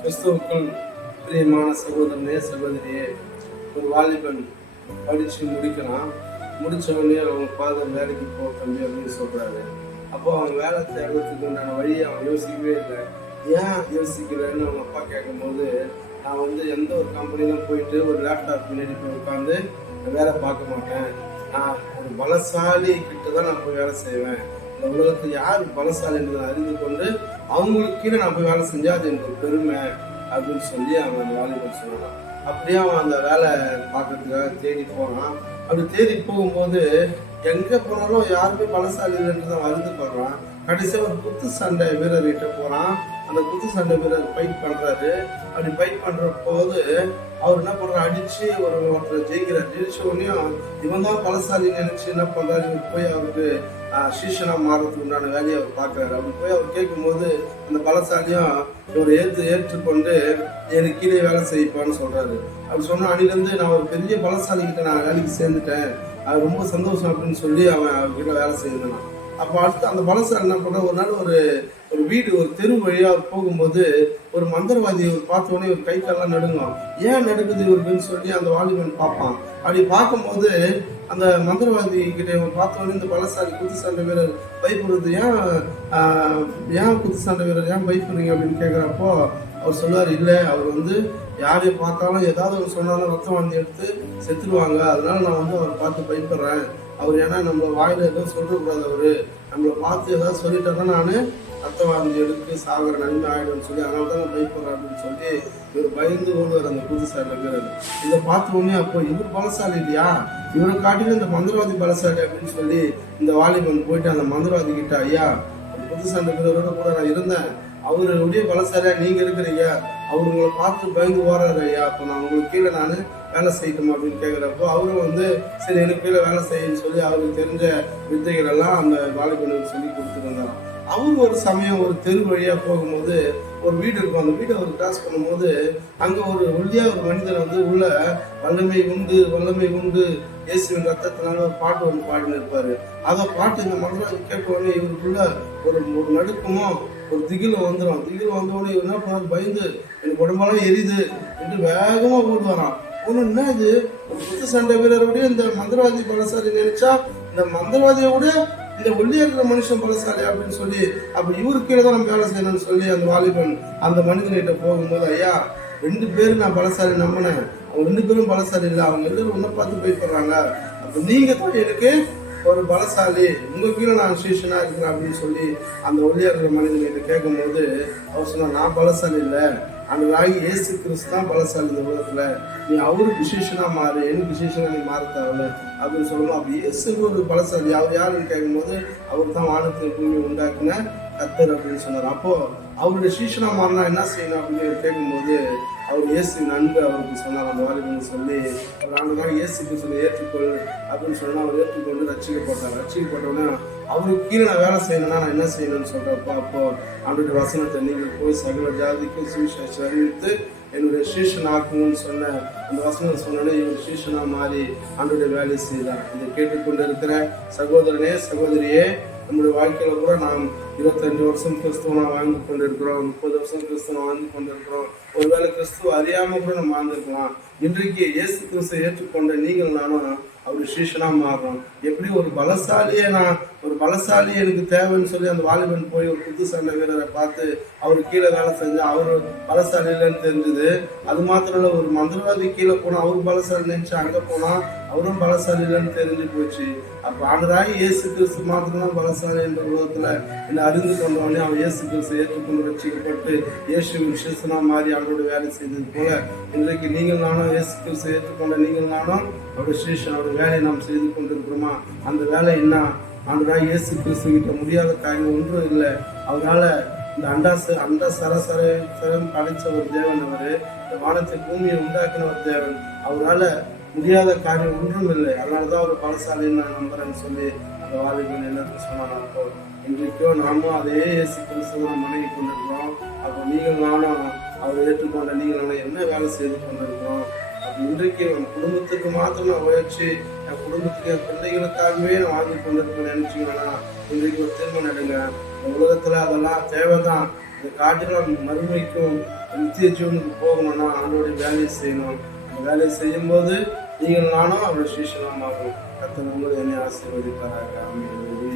கிறிஸ்துவுக்குள் பிரியமான சகோதரனே சகோதரியே, ஒரு வாலிபன் படித்து முடிக்கிறான். முடிச்ச உடனே அவங்க ஃபாதர் வேலைக்கு போ தம்பி அப்படின்னு சொல்றாரு. அப்போ அவன் வேலை தேடுறதுக்கு உண்டான வழியை அவன் யோசிக்கவே இல்லை. ஏன் யோசிக்கலன்னு அவங்க அப்பா கேட்கும்போது, நான் எந்த ஒரு கம்பெனிலும் போயிட்டு ஒரு லேப்டாப் முன்னாடி போய் உட்காந்து வேலை பார்க்க மாட்டேன். நான் ஒரு பலசாலி கிட்ட தான் நான் போய் வேலை செய்வேன். இந்த உலகத்தில் யார் பலசாலி என்பதை அறிந்து கொண்டு அவங்களுக்கு கீழே நான் போய் வேலை செஞ்சா அது எனக்கு பெருமை அப்படின்னு சொல்லி அவன் அந்த வாலிபன் சொன்னான். அப்படியே அவன் அந்த வேலை பார்க்கறதுக்காக தேடி போனான். அப்படி தேடி போகும்போது எங்க போனாலும் யாருமே பலசாலி இல்லைன்னு தான் வருத்தப்படுறான். கடைசியாக ஒரு குத்து சண்டை வீரர்கிட்ட போறான். அந்த குத்து சண்டை வீரர் ஃபைட் பண்றாரு. அப்படி ஃபைட் பண்ற போது அவர் என்ன பண்றாரு, அடிச்சு ஒருத்தர் ஜெயிக்கிறார். ஜெயிச்ச உடனே இவன் தான் பலசாலி நினைச்சு என்ன பண்றாரு, இவர் போய் அவருக்கு சீஷனா மாறதுக்கு உண்டான வேலையை அவர் பார்க்கிறாரு. அப்படி போய் அவர் கேட்கும் போது அந்த பலசாலியும் இவர் ஏற்றுக்கொண்டு எனக்கு கீழே வேலை செய்யப்பான்னு சொல்றாரு. அப்படி சொன்னா அன்னிலிருந்து நான் ஒரு பெரிய பலசாலி கிட்ட நான் வேலைக்கு சேர்ந்துட்டேன், அது ரொம்ப சந்தோஷம் அப்படின்னு சொல்லி அவன் அவர்கிட்ட வேலை செய்யணும். அப்போ அடுத்து அந்த பலசாலி என்ன பண்ற, ஒரு நாள் ஒரு வீடு ஒரு தெரு வழியா அவர் போகும்போது ஒரு மந்திரவாதியை பார்த்த உடனே ஒரு கை காலெல்லாம் நடுங்கும். ஏன் நடுக்குது இவருக்குன்னு சொல்லி அந்த வாலிபன் பார்ப்பான். அப்படி பார்க்கும்போது அந்த மந்திரவாதி கிட்ட பார்த்த உடனே இந்த பலசாலி குத்து சண்டை வீரர் பயப்படுறது, ஏன் குத்து சண்டை வீரர் ஏன் பயப்படுறீங்க அப்படின்னு கேட்குறப்போ அவர் சொல்லுவார், இல்லை அவர் யாரையும் பார்த்தாலும் ஏதாவது சொன்னாலும் ரத்தம் வாந்தி எடுத்து செத்துருவாங்க, அதனால நான் அவரை பார்த்து பயப்படுறேன். அவர் ஏன்னா நம்மள வாயில எதுவும் சொல்லக்கூடாது, அவரு நம்மளை பார்த்து ஏதாவது சொல்லிட்டா நான் ரத்தம் வாந்தி எடுத்து சாகிற நன்மை ஆயிடும்னு சொல்லி அதனால தான் நான் பயப்படுறேன் அப்படின்னு சொல்லி இவர் பயந்து கொண்டு அந்த புதுசாலி வீரர். இதை பார்த்த உடனே அப்போ இவர் பலசாலி இல்லையா, இவரை காட்டிலும் இந்த மந்திரவாதி பலசாலி அப்படின்னு சொல்லி இந்த வாலிபன் போயிட்டு அந்த மந்திரவாதி கிட்ட, ஐயா புதுசாண்ட வீரரோட கூட நான் இருந்தேன், அவருடைய பலசாலியா நீங்க இருக்கிறீங்க, அவர் உங்களை பார்த்து பயந்து ஓடுறாரு ஐயா, அப்போ நான் உங்களுக்கு கீழே நான் வேலை செய்யணுமா அப்படின்னு கேட்குறப்போ அவரும் சரி எனக்கு கீழே வேலை செய்யணும்னு சொல்லி அவருக்கு தெரிஞ்ச வித்தைகள் எல்லாம் அந்த வாலிபனுக்கு சொல்லி கொடுத்துருந்தார். அவர் ஒரு சமயம் ஒரு தெரு வழியா போகும்போது ஒரு வீடு இருக்கும். அந்த வீடை அவர் கிராஸ் பண்ணும்போது அங்க ஒரு ஒல்லியா ஒரு மனிதர் உள்ள வல்லமை உண்டு வல்லமை உண்டு இயேசுவின் ரத்தத்தினால ஒரு பாட்டு பாடினு இருப்பாரு. அதை பாட்டு இந்த மந்திரம் கேட்ட உடனே இவருக்குள்ள ஒரு நடுக்கமோ ஒரு திகில் வந்துடும். திகில் வந்த உடனே இவர் என்ன பண்ணாரு, பயந்து எனக்கு உடம்பெல்லாம் எரியுது என்று வேகமா ஓடு வரான். ஒண்ணு இது ஒரு புத்த சண்டை வீரருடைய இந்த மந்திரவாதி பலசாலி நினைச்சா இந்த மந்திரவாதியை விட இந்த ஒல்லியா இருக்கிற மனுஷன் பலசாலி அப்படின்னு சொல்லி அப்ப இவருக்கு கீழே தான் நம்ம வேலை செய்யணும்னு சொல்லி அந்த வாலிபன் அந்த மனிதன்கிட்ட போகும்போது, ஐயா 2 பேரும் நான் பலசாலி நம்பினேன், அவங்க 2 பேரும் பலசாலி இல்லை, அவங்க எல்லாரும் ஒன்ன பார்த்து பயப்படுறாங்க, அப்ப நீங்க தான் எனக்கு ஒரு பலசாலி, உங்க கீழே நான் சீஷனா இருக்கிறேன் அப்படின்னு சொல்லி அந்த ஒல்லியா இருக்கிற மனிதன்கிட்ட கேட்கும் போது அவர் சொன்னா, நான் பலசாலி இல்லை, அன்றாகி இயேசு கிறிஸ்து தான் பலசாலி இந்த உலகத்துல, நீ அவருக்கு விசேஷனா மாறு, எனக்கு விசேஷனா நீ மாற தேவையில்ல அப்படின்னு சொல்லணும். அப்படி இயேசு ஒரு பலசாலி, அவர் யாருன்னு கேட்கும்போது அவர் தான் வானத்தை பூமி உண்டாக்குன கர்த்தர் அப்படின்னு சொன்னார். அப்போ அவருடைய சீஷனா மாறினா என்ன செய்யணும் அப்படின்னு கேட்கும்போது அவர் இயேசுவின் அன்பு அவருக்கு சொன்னார். அந்த வாலிபன் சொல்லி அவர் இயேசு கிறிஸ்துவை ஏற்றுக்கொள் அப்படின்னு சொன்னா அவர் ஏற்றுக்கொண்டு ரட்சிக்கப்பட்டார். ரட்சிக்கப்பட்டோன்னா அவருக்கு கீழே நான் வேலை செய்யணும்னா நான் என்ன செய்யணும்னு சொல்றப்போ அப்போ அவருடைய வசனத்தை நீங்கள் போய் சகல ஜாதிக்கும் சுவிசேஷம் அறிவித்து என்னுடைய சீஷன் ஆக்கணும்னு சொன்ன அந்த வசனம் சொன்னோடனே இவர் சீஷனா மாறி அவருடைய வேலை செய்தார். இதை கேட்டுக்கொண்டு இருக்கிற சகோதரனே சகோதரியே, நம்முடைய வாழ்க்கையில கூட நாம் 25 வருஷம் கிறிஸ்துவனா வாழ்ந்து கொண்டிருக்கிறோம், 30 வருஷம் கிறிஸ்துவனா வாழ்ந்து கொண்டிருக்கிறோம், ஒருவேளை கிறிஸ்துவ அறியாம கூட நம்ம வாழ்ந்துருக்கலாம். இன்றைக்கு இயேசு கிறிஸ்துவை ஏற்றுக்கொண்ட நீங்கள் நானும் அவர் சீஷனா மாறுறோம். எப்படி ஒரு பலசாலி எனக்கு தேவைன்னு சொல்லி அந்த வாலிபன் போய் ஒரு புது சண்டை வீரரை பார்த்து அவரு கீழே வேலை செஞ்சா அவரு பலசாலி இல்லைன்னு தெரிஞ்சது. அது மாத்திரம் இல்ல, ஒரு மந்திரவாதி கீழே போனா அவரு பலசாலி நினைச்சு அங்க போனா அவரும் பலசாலி இல்லைன்னு தெரிஞ்சு போச்சு. அப்ப ஆண்டராகி இயேசு கிறிஸ்து மாத்திரம் தான் பலசாலி என்ற உலகத்துல என்ன அறிந்து கொண்டவனே அவன் இயேசு கிறிஸ்து ஏற்றுக்கொண்டு ரட்சிக்கப்பட்டு இயேசுவின் விசேஷனா மாறி அவரோட வேலை செய்தது போல இன்றைக்கு நீங்கள் நானும் இயேசு கிறிஸ்து ஏற்றுக்கொண்ட நீங்கள் நானும் அவருடைய சீஷன் அவருடைய வேலையை நாம் செய்து கொண்டிருக்கிறோமா? அந்த வேலை என்ன? ஆண்டவராகிய இயேசு கிறிஸ்து கிட்ட முடியாத காரியம் ஒன்றும் இல்லை. அவரால் இந்த அண்ட சரசரம் படைச்ச ஒரு தேவன், அவரு இந்த வானத்தை பூமியை உண்டாக்கின ஒரு தேவன், அவரால் முடியாத காரியம் ஒன்றும் இல்லை. அதனாலதான் ஒரு பலசாலின்னு நான் நம்புறேன்னு சொல்லி அந்த வாலிபன் எல்லாருக்கும் சொன்னாங்க. இன்றைக்கோ நாமும் அதே இயேசு கிறிஸ்துவ நாம் வணங்கி கொண்டிருக்கிறோம். அப்போ நீங்கள் நானும் அவரை ஏற்றுக்கொண்ட நீங்கள் நானும் என்ன வேலை செய்து கொண்டிருக்கிறோம்? அப்போ இன்றைக்கு என் குடும்பத்துக்கு மாத்திரம் நான் உழைச்சி என் குடும்பத்துக்கு என் பிள்ளைகளுக்காகவே நான் வாங்கி கொண்டிருக்கேன்னு நினைச்சீங்கன்னா இன்றைக்கு ஒரு திருமணம் எடுங்க. உலகத்துல அதெல்லாம் தேவைதான். இந்த காட்டிலும் மறுமைக்கும் நித்திய ஜீவனுக்கு போகணும்னா ஆண்டோடைய வேலையை செய்யணும். அந்த வேலையை செய்யும்போது நீங்கள் நானும் அவருடைய சீஷனமாகும். கர்த்தர் உங்களை என்னை ஆசீர்வதிப்பாராக. ஆமென்.